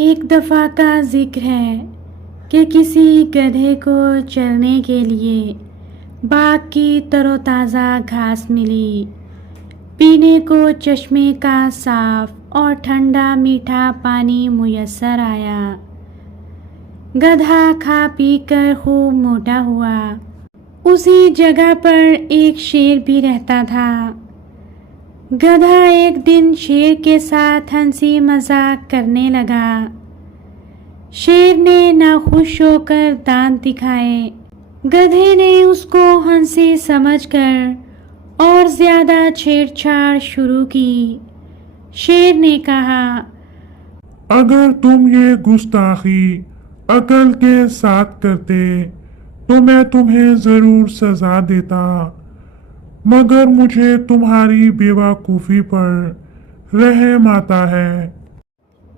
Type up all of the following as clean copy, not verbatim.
ایک دفعہ کا ذکر ہے کہ کسی گدھے کو چرنے کے لیے باغ کی تر و تازہ گھاس ملی، پینے کو چشمے کا صاف اور ٹھنڈا میٹھا پانی میسر آیا۔ گدھا کھا پی کر خوب موٹا ہوا۔ اسی جگہ پر ایک شیر بھی رہتا تھا۔ گدھا ایک دن شیر کے ساتھ ہنسی مذاق کرنے لگا۔ شیر نے ناخوش ہو کر دانت دکھائے۔ گدھے نے اس کو ہنسی سمجھ کر اور زیادہ چھیڑ چھاڑ شروع کی۔ شیر نے کہا، اگر تم یہ گستاخی عقل کے ساتھ کرتے تو میں تمہیں ضرور سزا دیتا، مگر مجھے تمہاری بیوقوفی پر رحم آتا ہے۔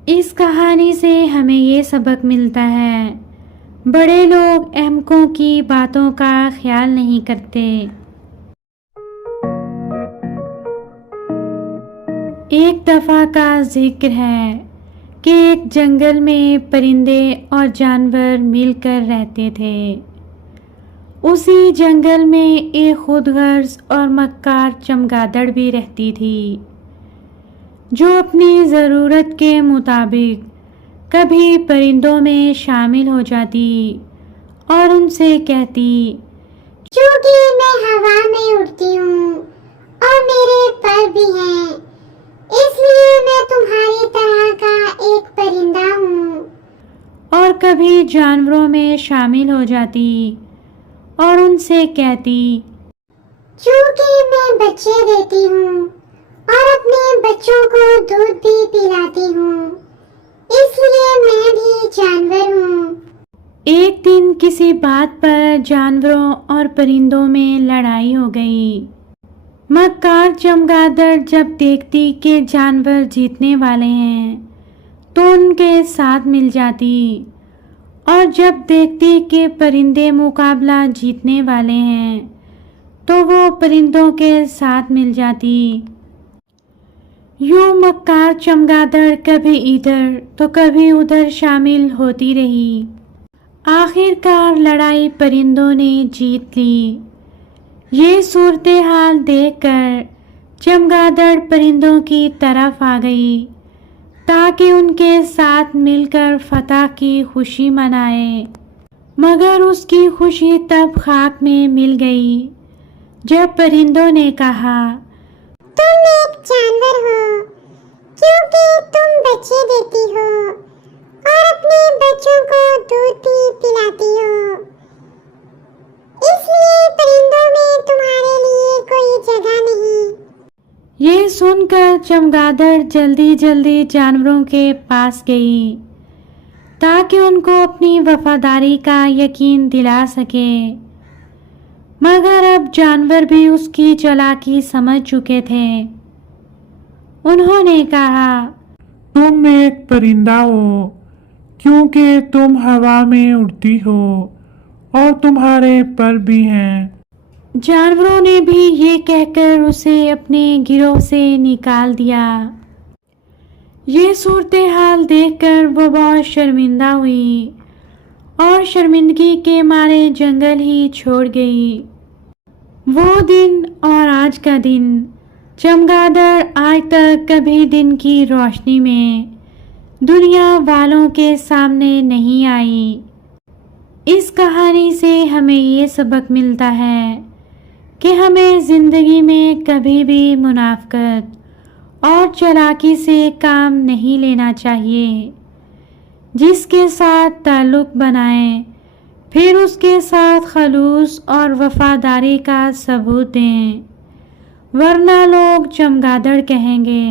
اس کہانی سے ہمیں یہ سبق ملتا ہے، بڑے لوگ احمقوں کی باتوں کا خیال نہیں کرتے۔ ایک دفعہ کا ذکر ہے کہ ایک جنگل میں پرندے اور جانور مل کر رہتے تھے۔ اسی جنگل میں ایک خود غرض اور مکار چمگادڑ بھی رہتی تھی، جو اپنی ضرورت کے مطابق کبھی پرندوں میں شامل ہو جاتی اور ان سے کہتی، چونکہ میں ہوا میں اڑتی ہوں اور میرے پر بھی ہیں، اس لیے میں تمہاری طرح کا ایک پرندہ ہوں۔ اور کبھی جانوروں میں شامل ہو جاتی اور ان سے کہتی، چونکہ میں بچے دیتی ہوں اور اپنے بچوں کو دودھ بھی پلاتی ہوں، اس لیے میں بھی جانور ہوں۔ ایک دن کسی بات پر جانوروں اور پرندوں میں لڑائی ہو گئی۔ مکار چمگادڑ جب دیکھتی کہ جانور جیتنے والے ہیں تو ان کے ساتھ مل جاتی، اور جب دیکھتی کہ پرندے مقابلہ جیتنے والے ہیں تو وہ پرندوں کے ساتھ مل جاتی۔ یوں مکار چمگادڑ کبھی ادھر تو کبھی ادھر شامل ہوتی رہی۔ آخر کار لڑائی پرندوں نے جیت لی۔ یہ صورتحال دیکھ کر چمگادڑ پرندوں کی طرف آ گئی تاکہ ان کے ساتھ مل کر فتح کی خوشی منائے، مگر اس کی خوشی تب خاک میں مل گئی جب پرندوں نے کہا، تم ایک جانور ہو کیونکہ تم بچے دیتی ہو اور اپنے بچوں کو دودھ بھی پلاتی ہو، اس لیے پرندوں میں تمہارے لیے کوئی جگہ نہیں۔ یہ سن کر چمگادڑ جلدی جلدی جانوروں کے پاس گئی تاکہ ان کو اپنی وفاداری کا یقین دلا سکے، مگر اب جانور بھی اس کی چالاکی سمجھ چکے تھے۔ انہوں نے کہا، تم ایک پرندہ ہو کیونکہ تم ہوا میں اڑتی ہو اور تمہارے پر بھی ہیں۔ جانوروں نے بھی یہ کہہ کر اسے اپنے گروہ سے نکال دیا۔ یہ صورتحال دیکھ کر وہ بہت شرمندہ ہوئی اور شرمندگی کے مارے جنگل ہی چھوڑ گئی۔ وہ دن اور آج کا دن چمگادڑ آج تک کبھی دن کی روشنی میں دنیا والوں کے سامنے نہیں آئی۔ اس کہانی سے ہمیں یہ سبق ملتا ہے کہ ہمیں زندگی میں کبھی بھی منافقت اور چالاکی سے کام نہیں لینا چاہیے۔ جس کے ساتھ تعلق بنائیں پھر اس کے ساتھ خلوص اور وفاداری کا ثبوت دیں، ورنہ لوگ چمگادڑ کہیں گے۔